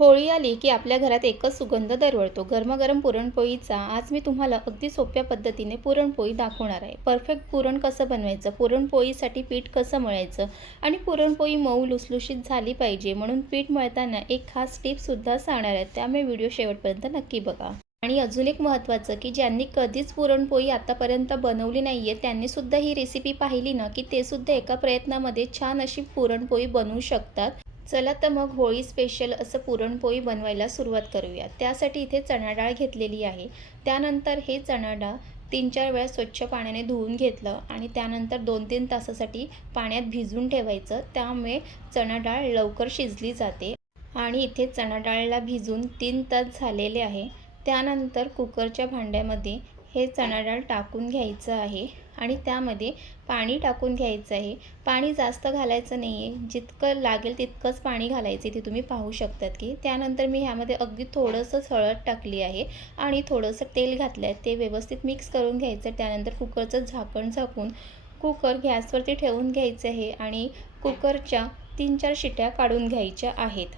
होळी आली की आपल्या घरात एकच सुगंध दरवळतो, गरमागरम पुरणपोळीचा. आज मी तुम्हाला अगदी सोप्या पद्धतीने पुरणपोळी दाखवणार आहे. परफेक्ट पुरण कसं बनवायचं, पुरणपोळीसाठी पीठ कसं मळायचं आणि पुरणपोळी मऊ लुसलुशीत झाली पाहिजे म्हणून पीठ मळताना एक खास टिपसुद्धा सांगणार आहे. त्यामुळे व्हिडिओ शेवटपर्यंत नक्की बघा. आणि अजून एक महत्त्वाचं की ज्यांनी कधीच पुरणपोळी आतापर्यंत बनवली नाही आहे त्यांनीसुद्धा ही रेसिपी पाहिली ना की ते सुद्धा एका प्रयत्नामध्ये छान अशी पुरणपोळी बनवू शकतात. चला तर मग होळी स्पेशल असं पुरणपोळी बनवायला सुरुवात करूया. त्यासाठी इथे चणा डाळ घेतलेली आहे. त्यानंतर हे चणा डाळ 3-4 वेळा स्वच्छ पाण्याने धुवून घेतलं आणि त्यानंतर 2-3 तासासाठी पाण्यात भिजवून ठेवायचं. त्यामुळे चणा डाळ लवकर शिजली जाते. आणि इथे चणा डाळला भिजून 3 तास झालेले आहे. त्यानंतर कुकरच्या भांड्यामध्ये हे चणा डाळ टाकून घ्यायचं आहे आणि त्यामध्ये पाणी टाकून घ्यायचं आहे. पाणी जास्त घालायचं नाही आहे, जितकं लागेल तितकंच पाणी घालायचं आहे. ते तुम्ही पाहू शकतात की त्यानंतर मी ह्यामध्ये अगदी थोडंसं हळद टाकली आहे आणि थोडंसं तेल घातलं आहे. ते व्यवस्थित मिक्स करून घ्यायचं. त्यानंतर कुकरचं झाकण झाकून कुकर गॅसवरती ठेवून घ्यायचं आहे आणि कुकरच्या 3-4 शिट्या काढून घ्यायच्या आहेत.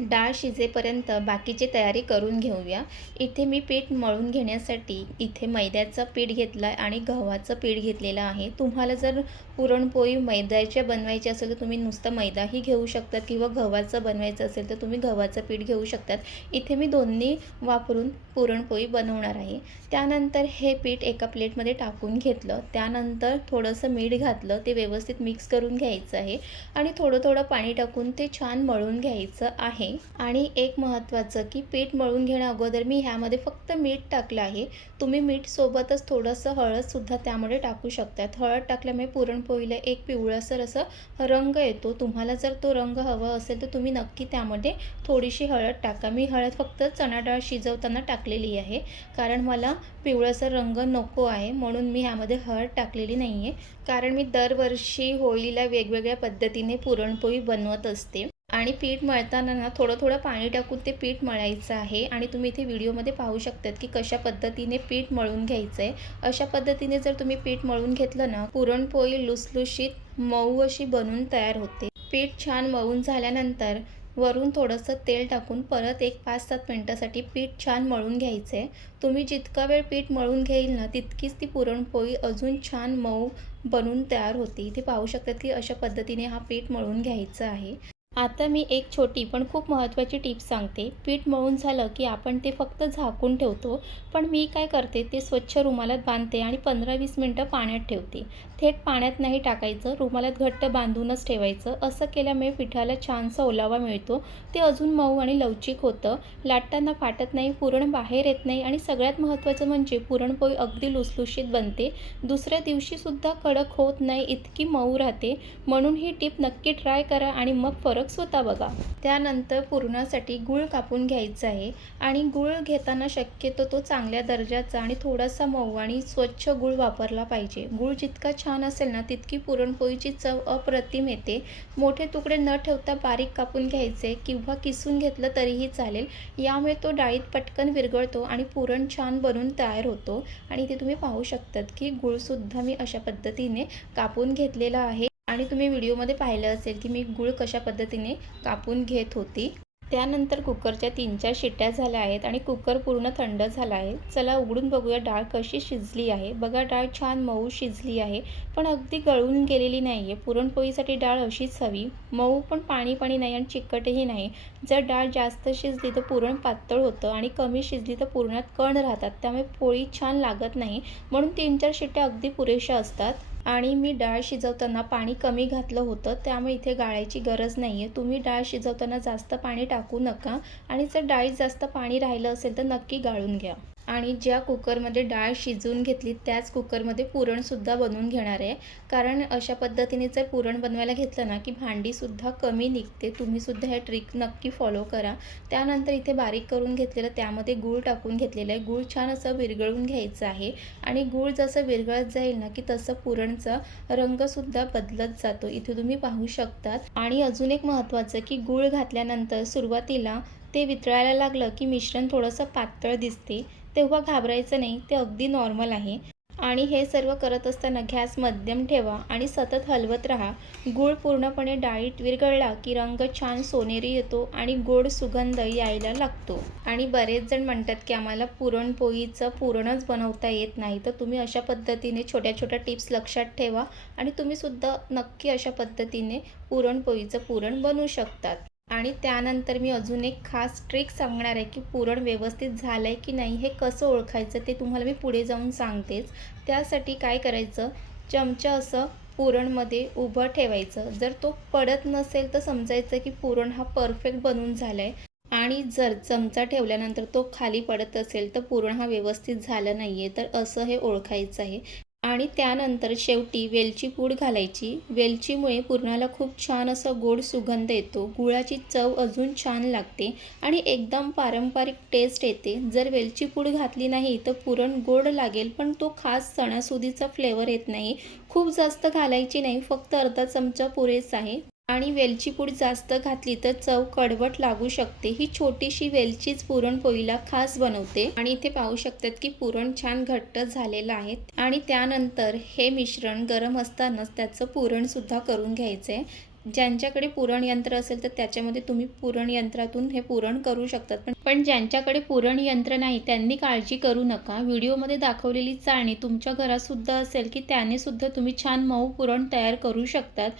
डाळ शिजेपर्यंत बाकीची तयारी करून घेऊया. इथे मी पीठ मळून घेण्यासाठी इथे मैद्याचं पीठ घेतलं आहे आणि गव्हाचं पीठ घेतलेलं आहे. तुम्हाला जर पुरणपोळी मैद्याच्या बनवायची असेल तर तुम्ही नुसतं मैदाही घेऊ शकतात किंवा गव्हाचं बनवायचं असेल तर तुम्ही गव्हाचं पीठ घेऊ शकतात. इथे मी दोन्ही वापरून पुरणपोळी बनवणार आहे. त्यानंतर हे पीठ एका प्लेटमध्ये टाकून घेतलं. त्यानंतर थोडंसं मीठ घातलं. ते व्यवस्थित मिक्स करून घ्यायचं आहे आणि थोडं थोडं पाणी टाकून ते छान मळून घ्यायचं आहे. आणि एक महत्त्वाचं की पीठ मळून घेण्या अगोदर मी ह्यामध्ये फक्त मीठ टाकलं आहे. तुम्ही मीठ सोबतच थोडंसं हळदसुद्धा त्यामध्ये टाकू शकतात. हळद टाकल्यामुळे पुरणपोळीला एक पिवळसर असं रंग येतो. तुम्हाला जर तो रंग हवा असेल तर तुम्ही नक्की त्यामध्ये थोडीशी हळद टाका. मी हळद फक्त चणा डाळ शिजवताना टाकलेली आहे, कारण मला पिवळसर रंग नको आहे म्हणून मी ह्यामध्ये हळद टाकलेली नाही आहे. कारण मी दरवर्षी होळीला वेगवेगळ्या पद्धतीने पुरणपोळी बनवत असते. आणि पीठ मळताना ना थोडं थोडं पाणी टाकून ते पीठ मळायचं आहे आणि तुम्ही इथे व्हिडिओमध्ये पाहू शकतात की कशा पद्धतीने पीठ मळून घ्यायचं आहे. अशा पद्धतीने जर तुम्ही पीठ मळून घेतलं ना पुरणपोळी लुसलुशीत मऊ अशी बनून तयार होते. पीठ छान मळून झाल्यानंतर वरून थोडंसं तेल टाकून परत एक 5-7 मिनटासाठी पीठ छान मळून घ्यायचं आहे. तुम्ही जितका वेळ पीठ मळून घेईल ना तितकीच ती पुरणपोळी अजून छान मऊ बनून तयार होते. इथे पाहू शकतात की अशा पद्धतीने हा पीठ मळून घ्यायचं आहे. आता मी एक छोटी पण खूप महत्त्वाची टिप सांगते. पीठ मळून झालं की आपण ते फक्त झाकून ठेवतो, पण मी काय करते ते स्वच्छ रुमालात बांधते आणि 15-20 मिनटं पाण्यात ठेवते. थेट पाण्यात नाही टाकायचं, रुमालात घट्ट बांधूनच ठेवायचं. असं केल्यामुळे पिठाला छानसा ओलावा मिळतो. ते अजून मऊ आणि लवचिक होतं. लाटताना फाटत नाही, पुरण बाहेर येत नाही आणि सगळ्यात महत्त्वाचं म्हणजे पुरणपोळी अगदी लुसलुशीत बनते. दुसऱ्या दिवशीसुद्धा कडक होत नाही, इतकी मऊ राहते. म्हणून ही टिप नक्की ट्राय करा आणि मग फरक स्वतः बघा. त्यानंतर पुरणासाठी गूळ कापून घ्यायचा आहे आणि गूळ घेताना शक्यतो तो चांगल्या दर्जाचा आणि थोडासा मऊ आणि स्वच्छ गूळ वापरला पाहिजे. गूळ जितका छान असेल ना तितकी पुरणपोळीची चव अप्रतिम येते. मोठे तुकडे न ठेवता बारीक कापून घ्यायचे किंवा किसून घेतलं तरीही चालेल. यामुळे तो डाळीत पटकन विरघळतो आणि पुरण छान बनून तयार होतो. आणि इथे तुम्ही पाहू शकतात की गूळसुद्धा मी अशा पद्धतीने कापून घेतलेला आहे. आणि तुम्ही व्हिडिओमध्ये पाहिलं असेल की मी गूळ कशा पद्धतीने कापून घेत होती. त्यानंतर कुकरच्या 3-4 शिट्ट्या झाल्या आहेत आणि कुकर पूर्ण थंड झाला आहे. चला उघडून बघूया डाळ कशी शिजली आहे. बघा डाळ छान मऊ शिजली आहे, पण अगदी गळून गेलेली नाही आहे. पुरणपोळीसाठी डाळ अशीच हवी, मऊ पण पाणी पाणी नाही आणि चिकटही नाही. जर डाळ जास्त शिजली तर पुरण पातळ होतं आणि कमी शिजली तर पुरणात कण राहतात, त्यामुळे पोळी छान लागत नाही. म्हणून 3-4 शिट्ट्या अगदी पुरेशा असतात. आणि मी डाळ शिजवताना पाणी कमी घातलं होतं, त्यामुळे इथे गाळायची गरज नाही आहे. तुम्ही डाळ शिजवताना जास्त पाणी टाकू नका आणि जर डाळीत जास्त पाणी राहिलं असेल तर नक्की गाळून घ्या. आणि ज्या कुकरमध्ये डाळ शिजवून घेतली त्याच कुकरमध्ये पुरणसुद्धा बनवून घेणार आहे. कारण अशा पद्धतीने जर पुरण बनवायला घेतलं ना की भांडीसुद्धा कमी निघते. तुम्हीसुद्धा हे ट्रिक नक्की फॉलो करा. त्यानंतर इथे बारीक करून घेतलेलं त्यामध्ये गूळ टाकून घेतलेलं आहे. गूळ छान असं विरघळून घ्यायचं आहे आणि गूळ जसं विरघळत जाईल ना की तसं पुरणचा रंगसुद्धा बदलत जातो. इथे तुम्ही पाहू शकतात. आणि अजून एक महत्त्वाचं की गूळ घातल्यानंतर सुरुवातीला ते वितळायला लागलं की मिश्रण थोडंसं पातळ दिसते, तेव्हा घाबरायचं नाही, ते अगदी नॉर्मल आहे. आणि हे सर्व करत असताना गॅस मध्यम ठेवा आणि सतत हलवत राहा. गूळ पूर्णपणे डाळीत विरघळला की रंग छान सोनेरी येतो आणि गोड सुगंध यायला लागतो. आणि बरेच जण म्हणतात की आम्हाला पुरणपोळीचं पुरणच बनवता येत नाही, तर तुम्ही अशा पद्धतीने छोट्या छोट्या टिप्स लक्षात ठेवा आणि तुम्हीसुद्धा नक्की अशा पद्धतीने पुरणपोळीचं पुरण बनवू शकतात. आणि त्यानंतर मी अजून एक खास ट्रिक सांगणार आहे की पुरण व्यवस्थित झालं आहे की नाही हे कसं ओळखायचं ते तुम्हाला मी पुढे जाऊन सांगतेच. त्यासाठी काय करायचं, चमचा असं पुरणमध्ये उभं ठेवायचं. जर तो पडत नसेल तर समजायचं की पुरण हा परफेक्ट बनून झाला आहे. आणि जर चमचा ठेवल्यानंतर तो खाली पडत असेल तर पुरण हा व्यवस्थित झालं नाही आहे, तर असं हे ओळखायचं आहे. आणि त्यानंतर शेवटी वेलची पूड घालायची. वेलचीमुळे पुरणाला खूप छान असा गोड सुगंध येतो. गुळाची चव अजून छान लागते आणि एकदम पारंपरिक टेस्ट येते. जर वेलची पूड घातली नाही तर पुरण गोड लागेल, पण तो खास सणासुदीचा फ्लेवर येत नाही. खूप जास्त घालायची नाही, फक्त अर्धा चमचा पुरेसा आहे. आणि वेलची पूड जास्त घातली तर चव कडवट लागू शकते. ही छोटीशी वेलचीच पुरणपोळीला खास बनवते. आणि इथे पाहू शकतात की पुरण छान घट्ट झालेलं आहे. आणि त्यानंतर हे मिश्रण गरम असतानाच त्याचं पुरणसुद्धा करून घ्यायचं आहे. ज्यांच्याकडे पुरण यंत्र असेल तर त्याच्यामध्ये तुम्ही पुरण यंत्रातून हे पुरण करू शकतात. पण ज्यांच्याकडे पुरण यंत्र नाही त्यांनी काळजी करू नका. व्हिडिओमध्ये दाखवलेली चाळणी तुमच्या घरातसुद्धा असेल की त्याने सुद्धा तुम्ही छान मऊ पुरण तयार करू शकतात.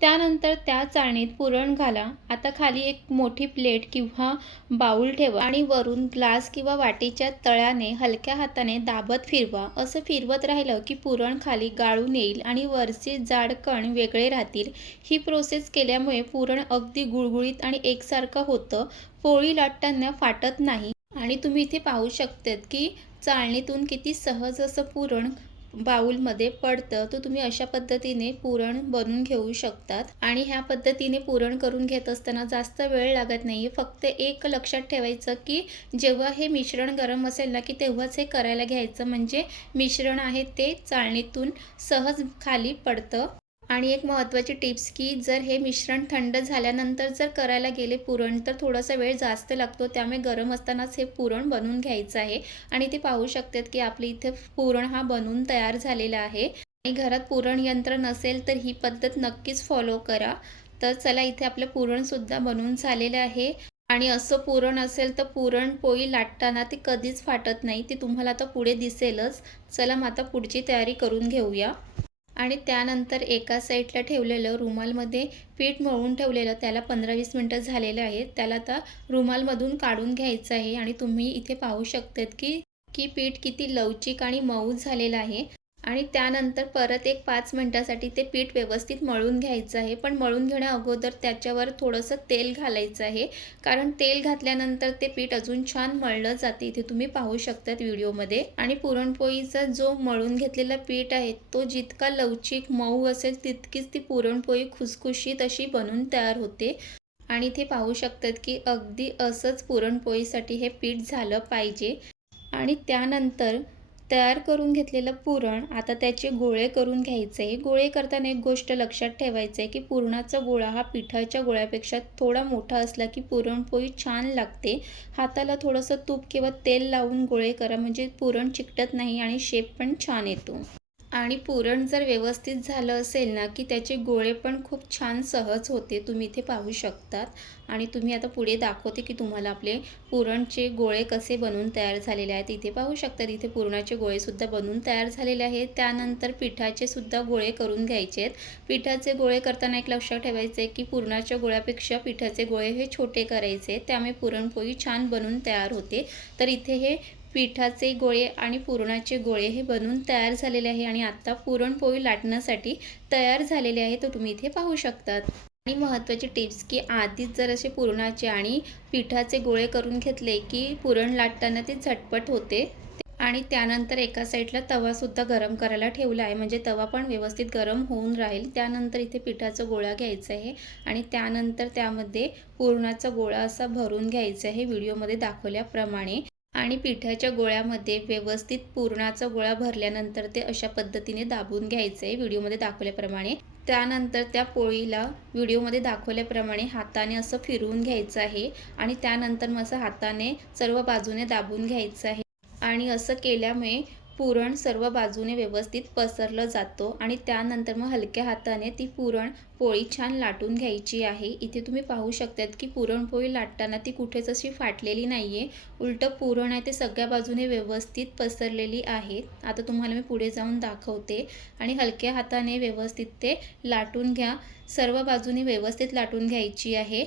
त्यानंतर त्या चाळणीत पुरण घाला. आता खाली एक मोठी प्लेट किंवा बाऊल ठेवा आणि वरून ग्लास किंवा वाटीच्या तळाने हलक्या हाताने दाबत फिरवा. असं फिरवत राहिलं की पुरण खाली गाळून येईल आणि वरचे जाड कण वेगळे राहतील. ही प्रोसेस केल्यामुळे पुरण अगदी गुळगुळीत आणि एकसारखं होतं. पोळी लाटताना फाटत नाही. आणि तुम्ही इथे पाहू शकतात की चाळणीतून किती सहज असं पुरण बाऊलमध्ये पडतं. तर तुम्ही अशा पद्धतीने पुरण बनवून घेऊ शकतात. आणि ह्या पद्धतीने पुरण करून घेत असताना जास्त वेळ लागत नाही. फक्त एक लक्षात ठेवायचं की जेव्हा हे मिश्रण गरम असेल ना की तेव्हाच हे करायला घ्यायचं, म्हणजे मिश्रण आहे ते चाळणीतून सहज खाली पडतं. आणि एक महत्त्वाची टिप्स की जर हे मिश्रण थंड झाल्यानंतर जर करायला गेले पुरण तर थोडासा वेळ जास्त लागतो. त्यामुळे गरम असतानाच हे पुरण बनवून घ्यायचं आहे. आणि ते पाहू शकतात की आपले इथे पुरण हा बनवून तयार झालेला आहे. आणि घरात पुरण यंत्र नसेल तर ही पद्धत नक्कीच फॉलो करा. तर चला, इथे आपलं पुरणसुद्धा बनवून झालेलं आहे. आणि असं पुरण असेल तर पुरणपोळी लाटताना ती कधीच फाटत नाही. ती तुम्हाला आता पुढे दिसेलच. चला मग आता पुढची तयारी करून घेऊया. आणि त्यानंतर एका साईडला ठेवलेलं रुमालमध्ये पीठ मळून ठेवलेलं त्याला 15-20 मिनटं झालेलं आहे. त्याला आता रुमालमधून काढून घ्यायचं आहे. आणि तुम्ही इथे पाहू शकतात की की पीठ किती लवचिक आणि मऊ झालेलं आहे. आणि त्यानंतर परत एक 5 मिनटासाठी ते पीठ व्यवस्थित मळून घ्यायचं आहे. पण मळून घेण्या अगोदर त्याच्यावर थोडंसं तेल घालायचं आहे, कारण तेल घातल्यानंतर ते पीठ अजून छान मळलं जाते. इथे तुम्ही पाहू शकतात व्हिडिओमध्ये. आणि पुरणपोळीचा जो मळून घेतलेला पीठ आहे तो जितका लवचिक मऊ असेल तितकीच ती पुरणपोळी खुसखुशीत अशी बनून तयार होते. आणि इथे पाहू शकतात की अगदी असंच पुरणपोळीसाठी हे पीठ झालं पाहिजे. आणि त्यानंतर तयार करून घेतलेलं पुरण आता त्याचे गोळे करून घ्यायचे. गोळे करताना एक गोष्ट लक्षात ठेवायचं आहे की पुरणाचा गोळा हा पिठाच्या गोळ्यापेक्षा थोडा मोठा असला की पुरणपोळी छान लागते. हाताला थोडंसं तूप किंवा तेल लावून गोळे करा, म्हणजे पुरण चिकटत नाही आणि शेप पण छान येतो. आणि पुरण जर व्यवस्थित झालं असेल ना की त्याचे गोळे पण खूप छान सहज होते. तुम्ही इथे पाहू शकतात. आणि तुम्ही आता पुढे दाखवते की तुम्हाला आपले पुरणचे गोळे कसे बनवून तयार झालेले आहेत. इथे पाहू शकतात, इथे पुरणाचे गोळेसुद्धा बनवून तयार झालेले आहेत. त्यानंतर पिठाचे सुद्धा गोळे करून घ्यायचे आहेत. पिठाचे गोळे करताना एक लक्षात ठेवायचं आहे की पुरणाच्या गोळ्यापेक्षा पिठाचे गोळे हे छोटे करायचे, त्यामुळे पुरणपोळी छान बनवून तयार होते. तर इथे हे पिठाचे गोळे आणि पुरणाचे गोळे हे बनवून तयार झालेले आहे. आणि आता पुरणपोळी लाटण्यासाठी तयार झालेले आहे, तर तुम्ही इथे पाहू शकतात. आणि महत्त्वाची टिप्स की आधीच जर असे पुरणाचे आणि पिठाचे गोळे करून घेतले की पुरण लाटताना ते झटपट होते. आणि त्यानंतर एका साईडला तवासुद्धा गरम करायला ठेवला आहे, म्हणजे तवा पण व्यवस्थित गरम होऊन राहील. त्यानंतर इथे पिठाचा गोळा घ्यायचा आहे आणि त्यानंतर त्यामध्ये पुरणाचा गोळा असा भरून घ्यायचा आहे व्हिडिओमध्ये दाखवल्याप्रमाणे. आणि पिठाच्या गोळ्यामध्ये व्यवस्थित पुरणाचा गोळा भरल्यानंतर ते अशा पद्धतीने दाबून घ्यायचं आहे व्हिडिओमध्ये दाखवल्याप्रमाणे. त्यानंतर त्या पोळीला व्हिडिओमध्ये दाखवल्याप्रमाणे हाताने असं फिरवून घ्यायचं आहे आणि त्यानंतर मग असं हाताने सर्व बाजूने दाबून घ्यायचं आहे. आणि असं केल्यामुळे पुरण सर्व बाजूने व्यवस्थित पसरलं जातं आणि त्यानंतर मग हलक्या हाताने ती पुरणपोळी छान लाटून घ्यायची आहे। इथे तुम्ही पाहू शकतात की पुरणपोळी लाटताना ती कुठेच अशी फाटलेली नाही आहे, उलटं पुरण आहे ते सगळ्या बाजूने व्यवस्थित पसरलेली आहे। आता तुम्हाला मी पुढे जाऊन दाखवते आणि हलक्या हाताने व्यवस्थित ते लाटून घ्या, सर्व बाजूने व्यवस्थित लाटून घ्यायची आहे,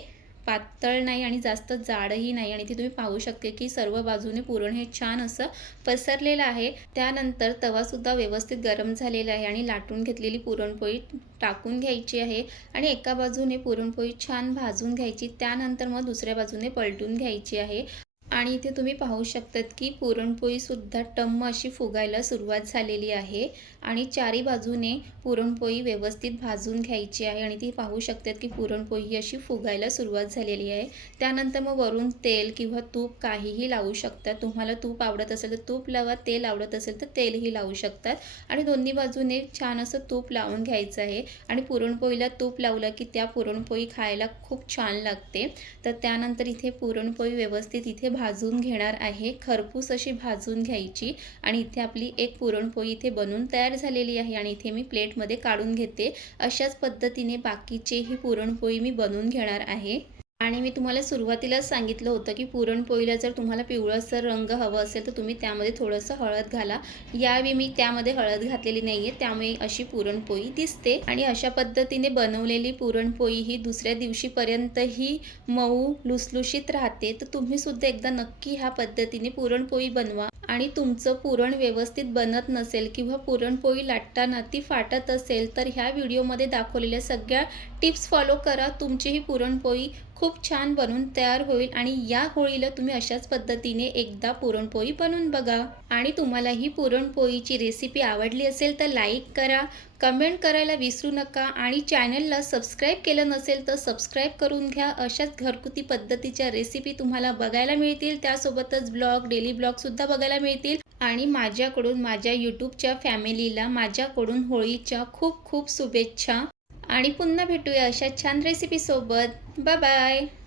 पातळ नाही आणि जास्त जाडही नाही। आणि इथे तुम्ही पाहू शकते की सर्व बाजूने पुरण हे छान असं पसरलेलं आहे। त्यानंतर तवासुद्धा व्यवस्थित गरम झालेला आहे आणि लाटून घेतलेली पुरणपोळी टाकून घ्यायची आहे आणि एका बाजूने पुरणपोळी छान भाजून घ्यायची, त्यानंतर मग दुसऱ्या बाजूने पलटून घ्यायची आहे। आणि इथे तुम्ही पाहू शकतात की पुरणपोळीसुद्धा टम्म अशी फुगायला सुरुवात झालेली आहे आणि चारी बाजूने पुरणपोळी व्यवस्थित भाजून घ्यायची आहे आणि ती पाहू शकतात की पुरणपोळी अशी फुगायला सुरुवात झालेली आहे। त्यानंतर मग वरून तेल किंवा तूप काहीही लावू शकता, तुम्हाला तूप आवडत असेल तर तूप लावा, तेल आवडत असेल तर तेलही लावू शकतात आणि दोन्ही बाजूने छान असं तूप लावून घ्यायचं आहे आणि पुरणपोळीला तूप लावलं की त्या पुरणपोळी खायला खूप छान लागते। तर त्यानंतर इथे पुरणपोळी व्यवस्थित इथे भाजून घेणार आहे, खरपूस अशी भाजून घ्यायची आणि इथे आपली एक पुरणपोळी इथे बनून तयार झालेली आहे आणि इथे मी प्लेटमध्ये काढून घेते। अशाच पद्धतीने बाकीचेही पुरणपोळी मी बनवून घेणार आहे। आणि मी तुम्हाला सुरुवातीलाच सांगितलं होतं की पुरणपोळीला जर तुम्हाला पिवळसर रंग हवा असेल तर तुम्ही त्यामध्ये थोडंसं हळद घाला। यावेळी मी त्यामध्ये हळद घातलेली नाही आहे, त्यामुळे अशी पुरणपोळी दिसते आणि अशा पद्धतीने बनवलेली पुरणपोळी ही दुसऱ्या दिवशीपर्यंतही मऊ लुसलुशीत राहते। तर तुम्हीसुद्धा एकदा नक्की ह्या पद्धतीने पुरणपोळी बनवा आणि तुमचं पुरण व्यवस्थित बनत नसेल किंवा पुरणपोळी लाटताना ती फाटत असेल तर ह्या व्हिडिओमध्ये दाखवलेल्या सगळ्या टिप्स फॉलो करा, तुमची ही पुरणपोळी खूप छान बनून तयार होईल आणि या होळीला तुम्ही अशाच पद्धतीने एकदा पुरणपोळी बनवून बघा। आणि तुम्हाला ही पुरणपोळीची रेसिपी आवडली असेल तर लाईक करा, कमेंट करायला विसरू नका आणि चॅनलला सबस्क्राईब केलं नसेल तर सबस्क्राईब करून घ्या। अशाच घरगुती पद्धतीच्या रेसिपी तुम्हाला बघायला मिळतील, त्यासोबतच ब्लॉग, डेली ब्लॉगसुद्धा बघायला मिळतील। आणि माझ्याकडून माझ्या यूट्यूबच्या फॅमिलीला माझ्याकडून होळीच्या खूप खूप शुभेच्छा आणि पुन्हा भेटूया अशा छान रेसिपीसोबत। Bye bye.